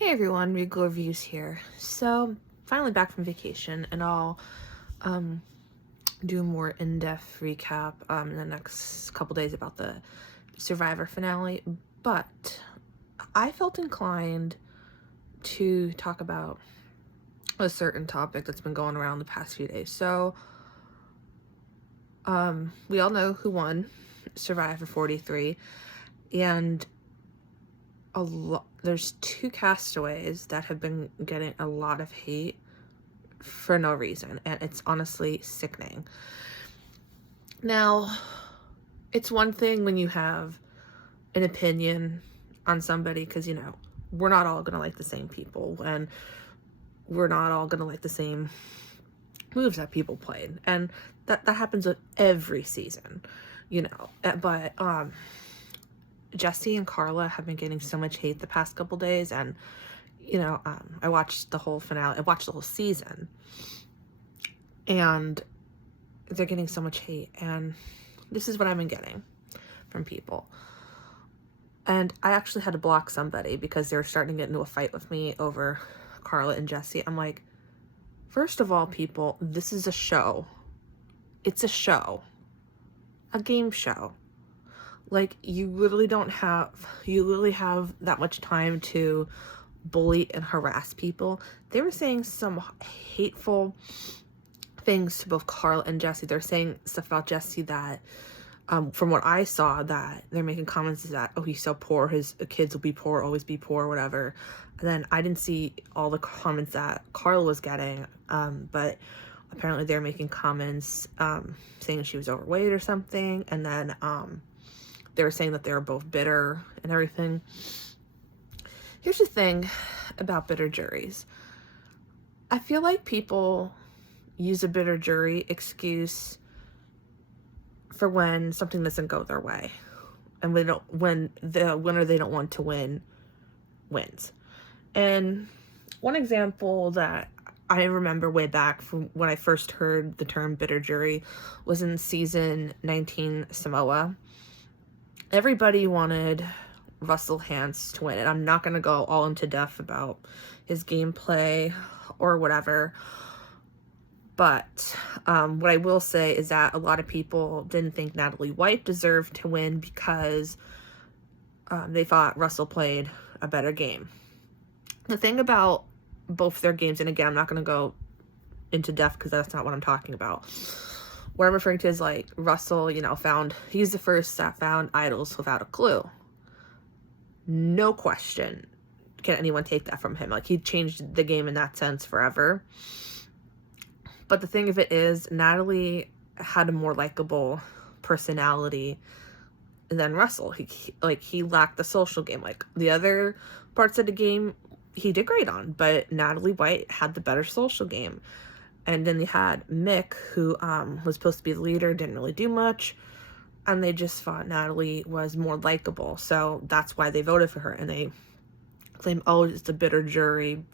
Hey everyone, Regal Reviews here. So, finally back from vacation, and I'll do a more in-depth recap in the next couple days about the Survivor finale. But I felt inclined to talk about a certain topic that's been going around the past few days. So, we all know who won Survivor 43, and there's two castaways that have been getting a lot of hate for no reason, and it's honestly sickening. Now, it's one thing when you have an opinion on somebody, because we're not all gonna like the same people, and we're not all gonna like the same moves that people played, and that happens with every season, but Jesse and Karla have been getting so much hate the past couple days, and I watched the whole finale. I watched the whole season, and they're getting so much hate, and this is what I've been getting from people. And I actually had to block somebody because they were starting to get into a fight with me over Karla and Jesse. I'm like, first of all, people, this is a show. It's a show. A game show. Like, you literally have that much time to bully and harass people. They were saying some hateful things to both Karla and Jesse. They're saying stuff about Jesse that, from what I saw, that they're making comments that, oh, he's so poor, his kids will be poor, always be poor, whatever. And then I didn't see all the comments that Karla was getting, but apparently they're making comments saying she was overweight or something. And then they were saying that they were both bitter and everything. Here's the thing about bitter juries. I feel like people use a bitter jury excuse for when something doesn't go their way, and when the winner they don't want to win wins. And one example that I remember way back from when I first heard the term bitter jury was in season 19 Samoa. Everybody wanted Russell Hantz to win, and I'm not going to go all into depth about his gameplay or whatever, but what I will say is that a lot of people didn't think Natalie White deserved to win because they thought Russell played a better game. The thing about both their games, and again, I'm not going to go into depth because that's not what I'm talking about. What I'm referring to is, like, Russell, he's the first that found idols without a clue. No question can anyone take that from him. Like, he changed the game in that sense forever. But the thing of it is, Natalie had a more likable personality than Russell. He lacked the social game. Like, the other parts of the game, he did great on, but Natalie White had the better social game. And then they had Mick, who was supposed to be the leader, didn't really do much, and they just thought Natalie was more likable. So that's why they voted for her, and they claim, oh, it's a bitter jury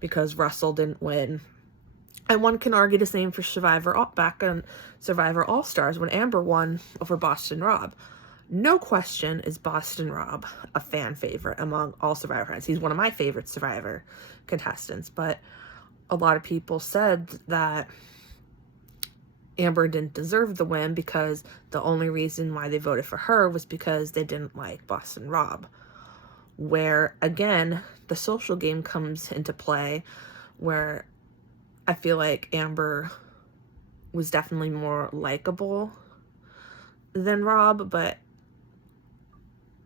because Russell didn't win. And one can argue the same for back on Survivor All-Stars when Amber won over Boston Rob. No question is Boston Rob a fan favorite among all Survivor fans. He's one of my favorite Survivor contestants, but a lot of people said that Amber didn't deserve the win because the only reason why they voted for her was because they didn't like Boston Rob. Where, again, the social game comes into play, where I feel like Amber was definitely more likable than Rob, but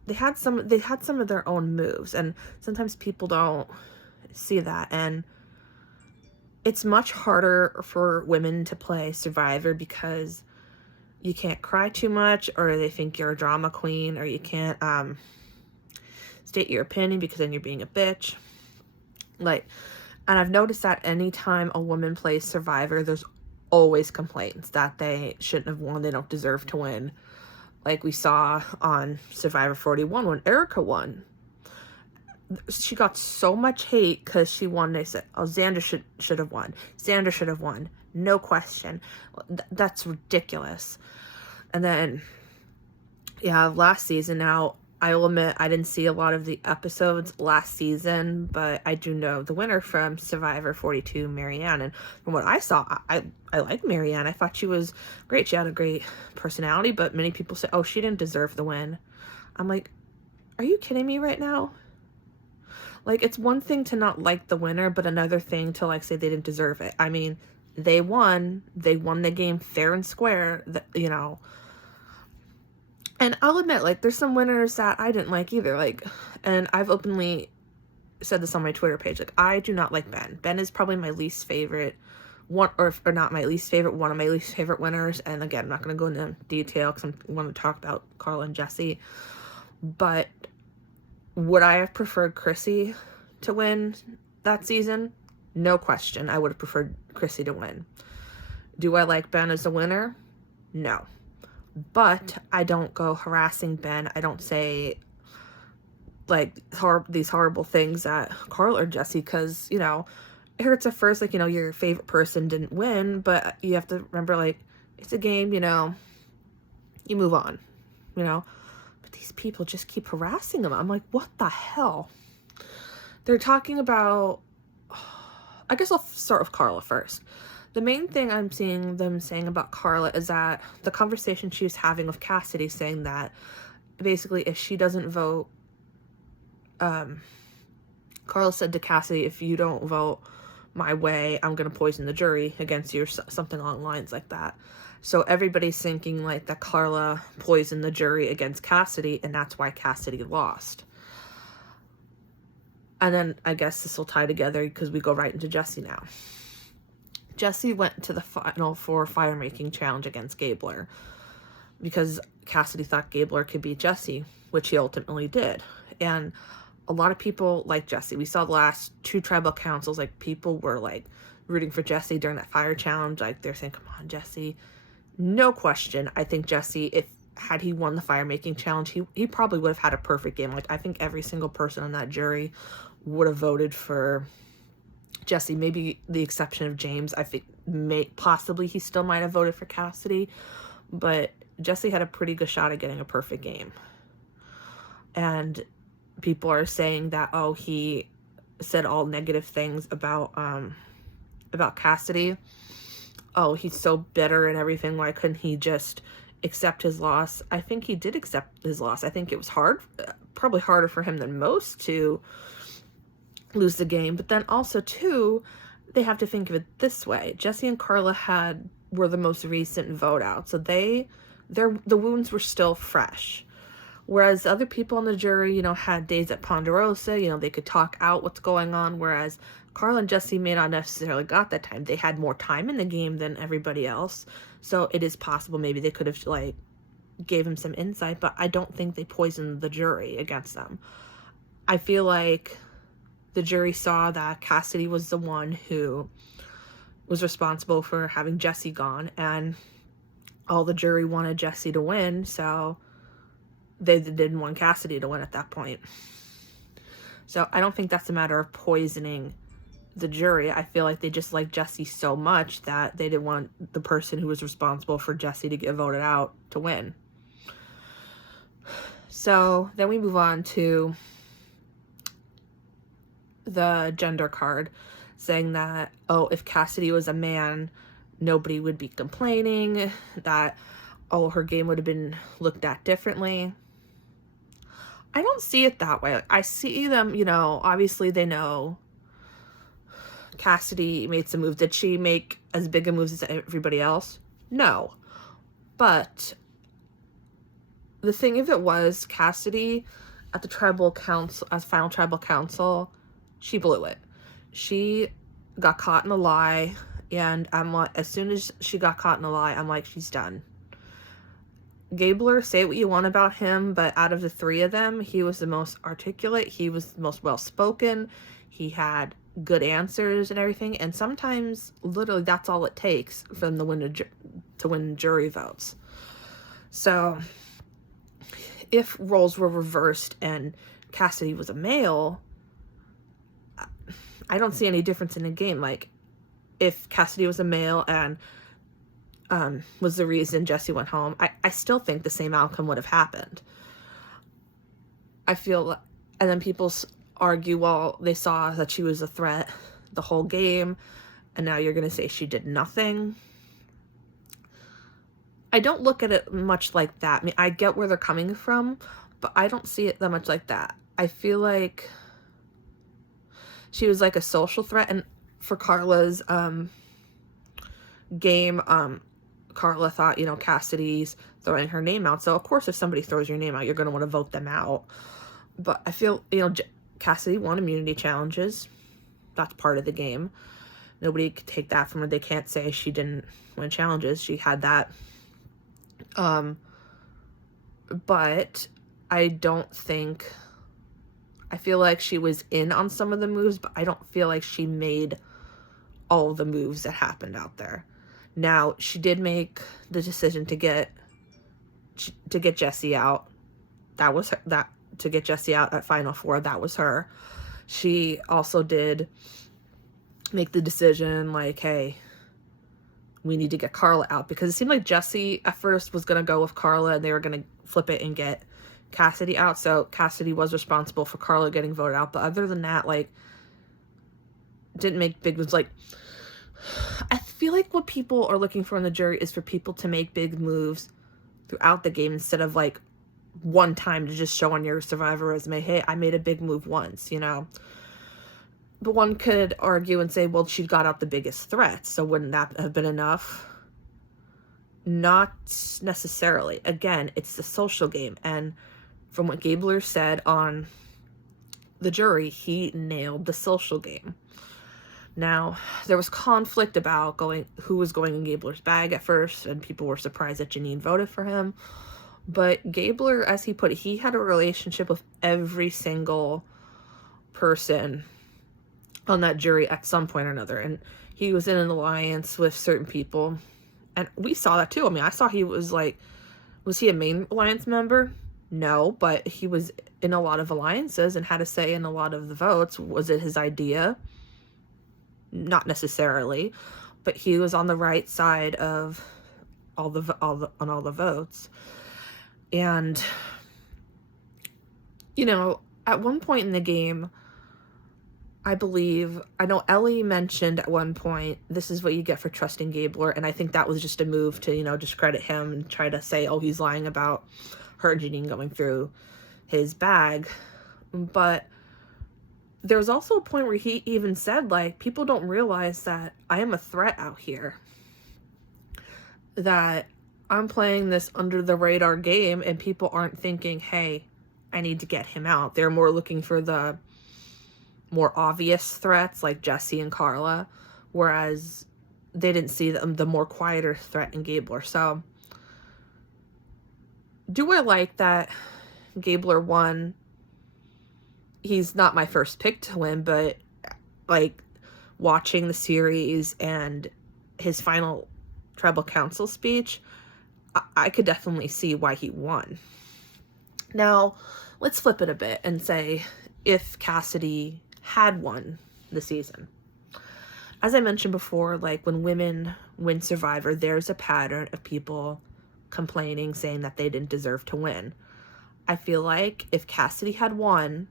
they had some of their own moves, and sometimes people don't see that. And it's much harder for women to play Survivor because you can't cry too much, or they think you're a drama queen, or you can't state your opinion because then you're being a bitch. And I've noticed that anytime a woman plays Survivor, there's always complaints that they shouldn't have won, they don't deserve to win. Like we saw on Survivor 41 when Erica won. She got so much hate because she won. They said, oh, Xander should have won. Xander should have won. No question. That's ridiculous. And then, last season, now I will admit I didn't see a lot of the episodes last season, but I do know the winner from Survivor 42, Marianne. And from what I saw, I like Marianne. I thought she was great. She had a great personality, but many people say, oh, she didn't deserve the win. I'm like, are you kidding me right now? Like, it's one thing to not like the winner, but another thing to, like, say they didn't deserve it. I mean, they won. They won the game fair and square, you know. And I'll admit, like, there's some winners that I didn't like either. Like, and I've openly said this on my Twitter page. Like, I do not like Ben. Ben is probably my least favorite one, or not my least favorite, one of my least favorite winners. And again, I'm not going to go into detail because I want to talk about Karla and Jesse. But would I have preferred Chrissy to win that season? No question. I would have preferred Chrissy to win. Do I like Ben as a winner? No. But I don't go harassing Ben. I don't say, like, these horrible things at Karla or Jesse because, you know, it hurts at first, like, you know, your favorite person didn't win, but you have to remember, like, it's a game, you know, you move on, you know. But these people just keep harassing them. I'm like, what the hell? They're talking about, I guess I'll start with Karla first. The main thing I'm seeing them saying about Karla is that the conversation she was having with Cassidy, saying that basically if she doesn't vote, Karla said to Cassidy, if you don't vote my way, I'm going to poison the jury against you, or something along lines like that. So everybody's thinking like that Karla poisoned the jury against Cassidy, and that's why Cassidy lost. And then I guess this will tie together because we go right into Jesse now. Jesse went to the final for fire making challenge against Gabler because Cassidy thought Gabler could beat Jesse, which he ultimately did. And a lot of people like Jesse. We saw the last 2 tribal councils, like, people were like rooting for Jesse during that fire challenge. Like, they're saying, come on, Jesse. No question. I think Jesse, had he won the fire making challenge, he probably would have had a perfect game. Like, I think every single person on that jury would have voted for Jesse, maybe the exception of James. I think possibly he still might have voted for Cassidy, but Jesse had a pretty good shot at getting a perfect game. And people are saying that, oh, he said all negative things about Cassidy. Oh, he's so bitter and everything. Why couldn't he just accept his loss? I think he did accept his loss. I think it was hard, probably harder for him than most to lose the game. But then also too, they have to think of it this way. Jesse and Karla were the most recent vote out, so the wounds were still fresh. Whereas other people on the jury, you know, had days at Ponderosa, you know, they could talk out what's going on. Whereas Karla and Jesse may not necessarily got that time. They had more time in the game than everybody else. So it is possible maybe they could have, like, gave him some insight, but I don't think they poisoned the jury against them. I feel like the jury saw that Cassidy was the one who was responsible for having Jesse gone, and all the jury wanted Jesse to win, so they didn't want Cassidy to win at that point. So I don't think that's a matter of poisoning the jury. I feel like they just liked Jesse so much that they didn't want the person who was responsible for Jesse to get voted out to win. So then we move on to the gender card, saying that, oh, if Cassidy was a man, nobody would be complaining, that, oh, her game would have been looked at differently. I don't see it that way. I see them, you know, obviously they know Cassidy made some moves. Did she make as big a moves as everybody else? No. But the thing of it was, Cassidy at the tribal council, as final tribal council, she blew it. She got caught in a lie, and I'm like, as soon as she got caught in a lie, I'm like, she's done. Gabler, say what you want about him, but out of the 3 of them, he was the most articulate, he was the most well-spoken, he had good answers and everything, and sometimes, literally, that's all it takes for them to win jury votes. So, if roles were reversed and Cassidy was a male, I don't see any difference in the game. Like, if Cassidy was a male and was the reason Jesse went home, I still think the same outcome would have happened. I feel, and then people argue, well, they saw that she was a threat the whole game, and now you're going to say she did nothing. I don't look at it much like that. I mean, I get where they're coming from, but I don't see it that much like that. I feel like she was like a social threat, and for Karla's game, Karla thought, Cassidy's throwing her name out. So, of course, if somebody throws your name out, you're going to want to vote them out. But I feel, Cassidy won immunity challenges. That's part of the game. Nobody could take that from her. They can't say she didn't win challenges. She had that. But I don't think... I feel like she was in on some of the moves, but I don't feel like she made all the moves that happened out there. Now, she did make the decision to get Jesse out. That was her, to get Jesse out at Final Four. That was her. She also did make the decision, like, hey, we need to get Karla out, because it seemed like Jesse at first was going to go with Karla, and they were going to flip it and get Cassidy out. So Cassidy was responsible for Karla getting voted out, but other than that, like, didn't make big moves. Like, I feel like what people are looking for in the jury is for people to make big moves throughout the game instead of like one time to just show on your Survivor resume, hey, I made a big move once, But one could argue and say, well, she got out the biggest threat, so wouldn't that have been enough? Not necessarily. Again, it's the social game, and from what Gabler said on the jury, he nailed the social game. Now, there was conflict about who was going in Gabler's bag at first, and people were surprised that Janine voted for him. But Gabler, as he put it, he had a relationship with every single person on that jury at some point or another, and he was in an alliance with certain people, and we saw that too. I mean, I saw he was he a main alliance member? No, but he was in a lot of alliances and had a say in a lot of the votes. Was it his idea? Not necessarily, but he was on the right side of all the votes. And at one point in the game, I know Ellie mentioned at one point, this is what you get for trusting Gabler, and I think that was just a move to, discredit him and try to say, oh, he's lying about her and Janine going through his bag. But there was also a point where he even said, like, people don't realize that I am a threat out here. That I'm playing this under the radar game, and people aren't thinking, hey, I need to get him out. They're more looking for the more obvious threats like Jesse and Karla, whereas they didn't see the more quieter threat in Gabler. So, do I like that Gabler won? He's not my first pick to win, but like watching the series and his final tribal council speech, I could definitely see why he won. Now, let's flip it a bit and say if Cassidy had won the season. As I mentioned before, like when women win Survivor, there's a pattern of people complaining, saying that they didn't deserve to win. I feel like if Cassidy had won,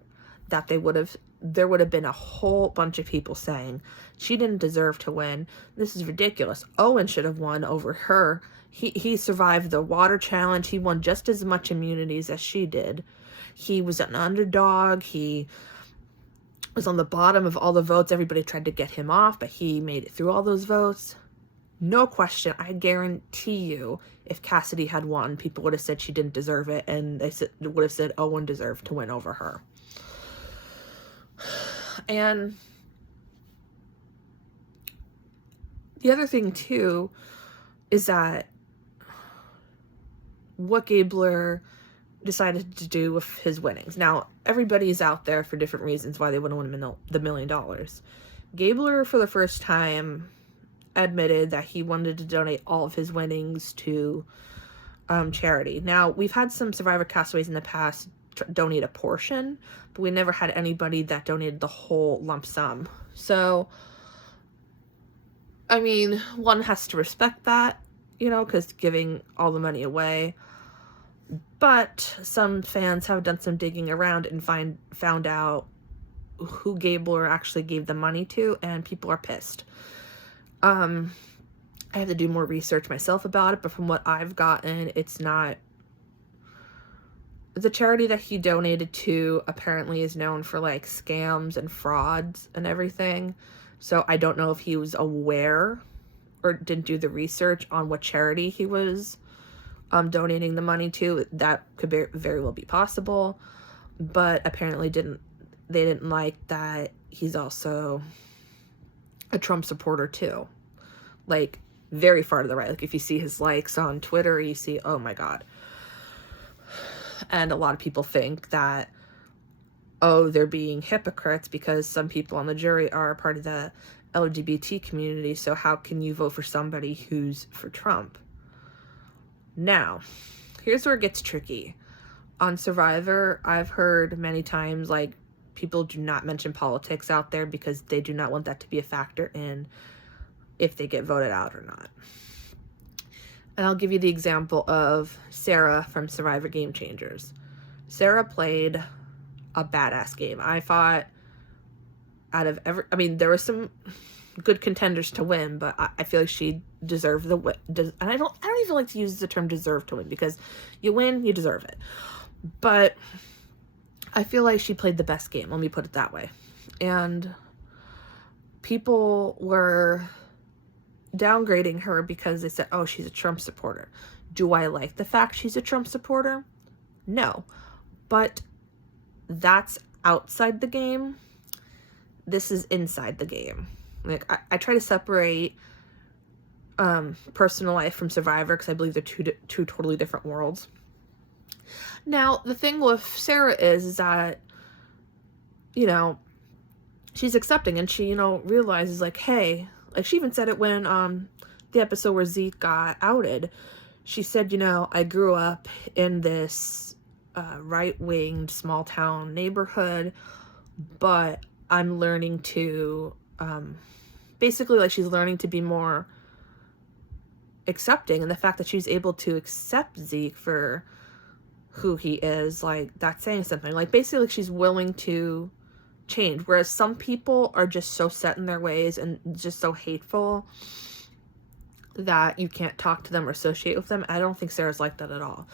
that there would have been a whole bunch of people saying she didn't deserve to win. This is ridiculous. Owen should have won over her. He survived the water challenge. He won just as much immunities as she did. He was an underdog. He was on the bottom of all the votes. Everybody tried to get him off, but he made it through all those votes. No question. I guarantee you, if Cassidy had won, people would have said she didn't deserve it, and they would have said Owen deserved to win over her. And the other thing, too, is that what Gabler decided to do with his winnings. Now, everybody's out there for different reasons why they wouldn't win the $1 million. Gabler, for the first time, admitted that he wanted to donate all of his winnings to charity. Now, we've had some Survivor castaways in the past donate a portion, but we never had anybody that donated the whole lump sum. So, I mean, one has to respect that, because giving all the money away. But some fans have done some digging around and found out who Gabler actually gave the money to, and people are pissed. I have to do more research myself about it, but from what I've gotten, it's not... The charity that he donated to apparently is known for, like, scams and frauds and everything. So I don't know if he was aware or didn't do the research on what charity he was donating the money to. That could very well be possible. But apparently they didn't like that he's also a Trump supporter too. Like, very far to the right. Like, if you see his likes on Twitter, you see, oh my God. And a lot of people think that, oh, they're being hypocrites because some people on the jury are a part of the LGBT community, so how can you vote for somebody who's for Trump? Now, here's where it gets tricky. On Survivor, I've heard many times, like, people do not mention politics out there because they do not want that to be a factor in if they get voted out or not. And I'll give you the example of Sarah from Survivor Game Changers. Sarah played a badass game. I thought there were some good contenders to win, but I feel like she deserved the win. And I don't even like to use the term deserve to win, because you win, you deserve it. But I feel like she played the best game, let me put it that way. And people were downgrading her because they said, oh, she's a Trump supporter. Do I like the fact she's a Trump supporter? No. But that's outside the game. This is inside the game. Like, I try to separate personal life from Survivor, because I believe they're two totally different worlds. Now, the thing with Sarah is that, she's accepting, and she, realizes, like, hey, like, she even said it when the episode where Zeke got outed. She said, I grew up in this right-winged small-town neighborhood, but I'm learning to, basically, like, she's learning to be more accepting, and the fact that she's able to accept Zeke for who he is, like, that's saying something. Like, basically, like, she's willing to change, whereas some people are just so set in their ways and just so hateful that you can't talk to them or associate with them. I don't think Sarah's like that at all.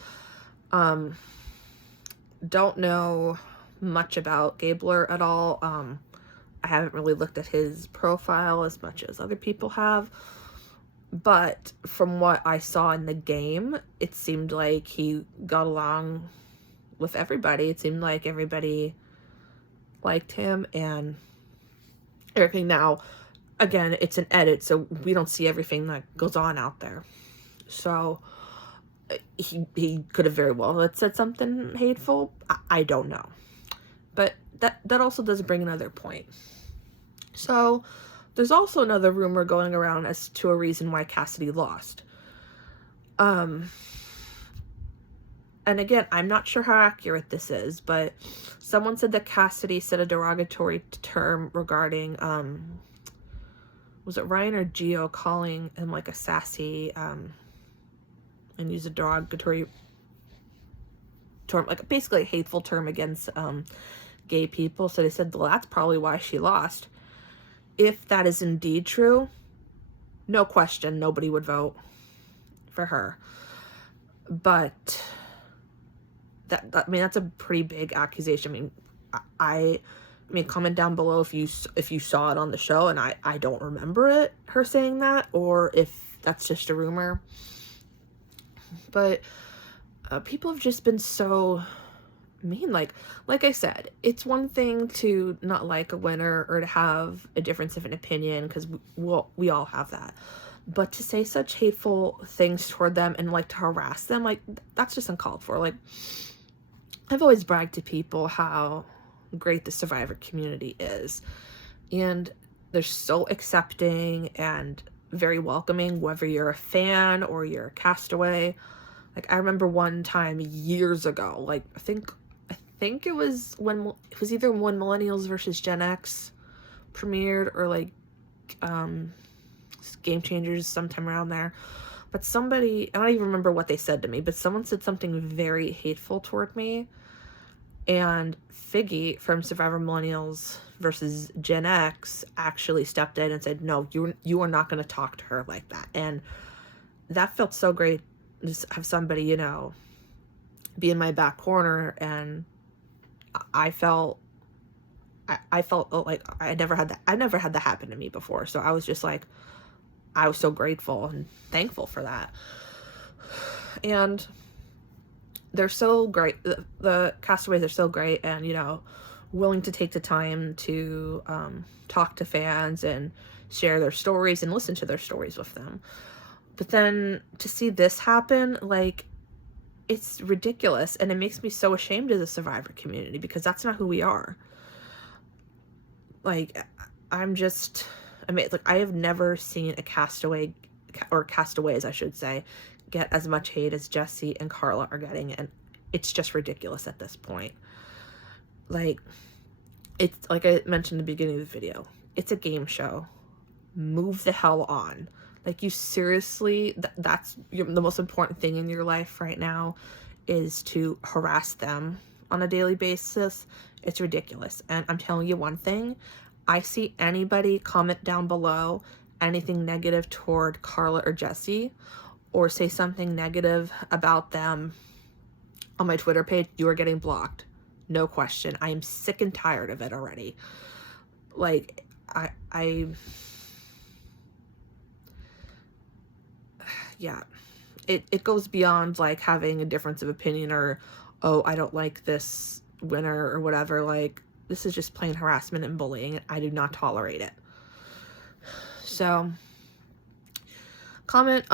Don't know much about Gabler at all. I haven't really looked at his profile as much as other people have, but from what I saw in the game, it seemed like he got along with everybody. It seemed like everybody liked him and everything. Now, again, it's an edit, so we don't see everything that goes on out there. So he could have very well said something hateful. I don't know. But that also does bring another point. So there's also another rumor going around as to a reason why Cassidy lost. And again, I'm not sure how accurate this is, but someone said that Cassidy said a derogatory term regarding, was it Ryan or Gio calling him, like, a sassy, and use a derogatory term, like, basically a hateful term against, gay people. So they said, well, that's probably why she lost. If that is indeed true, no question, nobody would vote for her. But that's a pretty big accusation. I mean, comment down below if you saw it on the show, and I don't remember her saying that, or if that's just a rumor. But people have just been so mean. Like I said, it's one thing to not like a winner or to have a difference of an opinion, because we all have that. But to say such hateful things toward them and, like, to harass them, like, that's just uncalled for. Like, I've always bragged to people how great the Survivor community is. And they're so accepting and very welcoming, whether you're a fan or you're a castaway. Like, I remember one time years ago, like, I think it was either when Millennials versus Gen X premiered, or, like, Game Changers sometime around there. But somebody, I don't even remember what they said to me, but someone said something very hateful toward me. And Figgy from Survivor Millennials versus Gen X actually stepped in and said, no, you are not going to talk to her like that. And that felt so great, just have somebody, you know, be in my back corner. And I felt like I never had that happen to me before. So I was just like, I was so grateful and thankful for that. And they're so great. The castaways are so great, and, you know, willing to take the time to talk to fans and share their stories and listen to their stories with them. But then to see this happen, like, it's ridiculous, and it makes me so ashamed of the Survivor community, because that's not who we are. Like, I mean, like, I have never seen a castaway, or castaways, I should say, get as much hate as Jesse and Karla are getting, and it's just ridiculous at this point. Like, it's like I mentioned in the beginning of the video, it's a game show. Move the hell on. Like, you seriously, that's the most important thing in your life right now, is to harass them on a daily basis. It's ridiculous. And I'm telling you one thing, I see anybody comment down below anything negative toward Karla or Jesse, or say something negative about them on my Twitter page, you are getting blocked. No question. I am sick and tired of it already. Like, yeah, it goes beyond, like, having a difference of opinion, or, oh, I don't like this winner or whatever. Like, this is just plain harassment and bullying, and I do not tolerate it. So, comment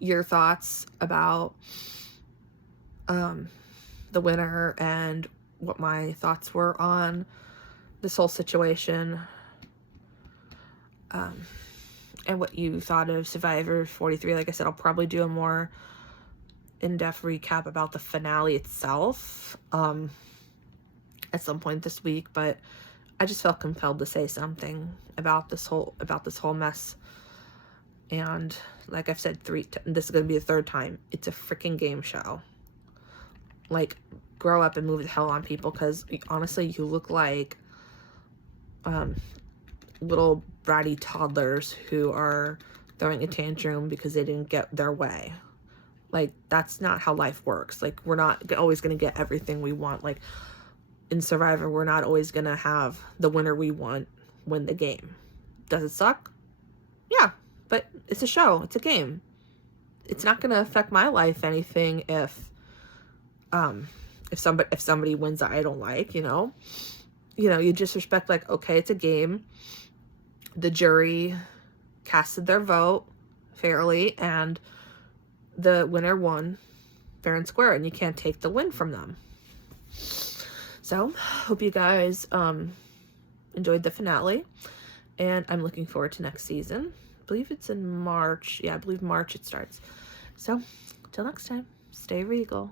your thoughts about the winner and what my thoughts were on this whole situation, and what you thought of Survivor 43. Like I said, I'll probably do a more in-depth recap about the finale itself at some point this week, but I just felt compelled to say something about this whole mess. And like I've said, this is going to be the third time, it's a freaking game show. Like, grow up and move the hell on, people, because honestly, you look like little bratty toddlers who are throwing a tantrum because they didn't get their way. Like, that's not how life works. Like, we're not always going to get everything we want. Like, in Survivor, we're not always going to have the winner we want win the game. Does it suck? Yeah, but it's a show. It's a game. It's not going to affect my life anything if somebody wins that I don't like, you know, you just respect, like, okay, it's a game. The jury casted their vote fairly, and the winner won fair and square, and you can't take the win from them. So, hope you guys enjoyed the finale, and I'm looking forward to next season. I believe it's in March. Yeah, I believe March it starts. So, till next time, stay regal.